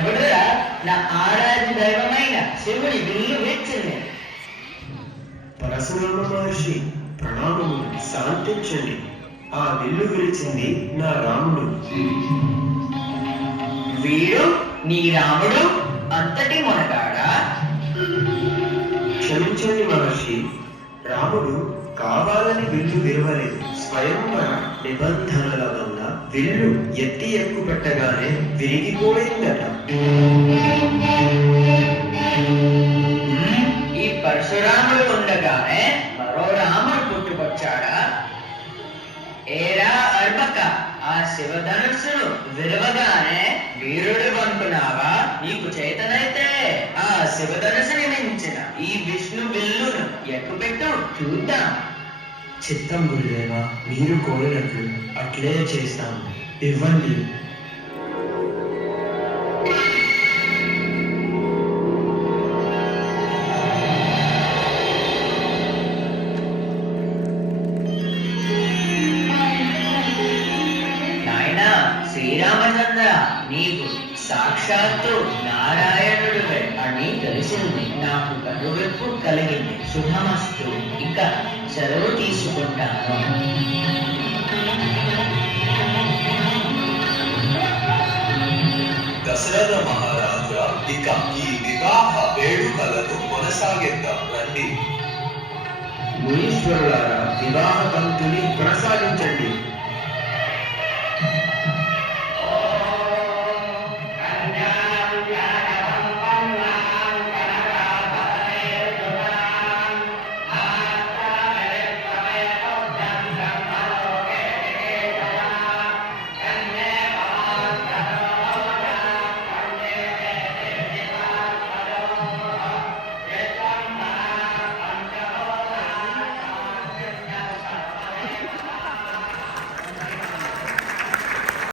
ఎవడురా నా ఆరాధ్య దైవమైన శివుడి విల్లు విచ్చింది? పరశురామ మహర్షి ప్రణామములు, శాంతించండి. ఆ విల్లు విరిచింది నా రాముడు. వీడు నీ రాముడు అంతటి మొనగాడా? క్షమించండి మహర్షి, రాముడు కావాలని విల్లు విరవలేదు. స్వయంవర నిబంధనల వల్ల విల్లు ఎత్తి ఎక్కు పెట్టగానే విరిగిపోయిందట. ఈ పరశురాముడు ఉండగానే మరో రాముడు పుట్టుకొచ్చాడా? ఏరా అర్భక, ఆ శివధనుస్సును విరవగానే వీరుడు అనుకున్నావా? నీకు చేతనైతే ఆ శివధనుసుని మించిన ఈ విష్ణు విల్లును ఎక్కుపెట్టు చూద్దాం. చిత్తం గురుదేవా, మీరు కోరినట్లు అట్లే చేస్తాను. ఇవ్వండి. నాయనా శ్రీరామచంద్ర, నీకు సాక్షాత్తు నారాయణుడివే అని తెలిసింది. నాకు కనువిప్పు కలిగింది. శుభమస్తు. ఇక సెలవు తీసుకుంటాను. దశరథ మహారాజా, ఇక ఈ వివాహ వేడుకలను కొనసాగిద్దాం రండి. మునీశ్వరులారా, వివాహ పంక్తుని కొనసాగించండి.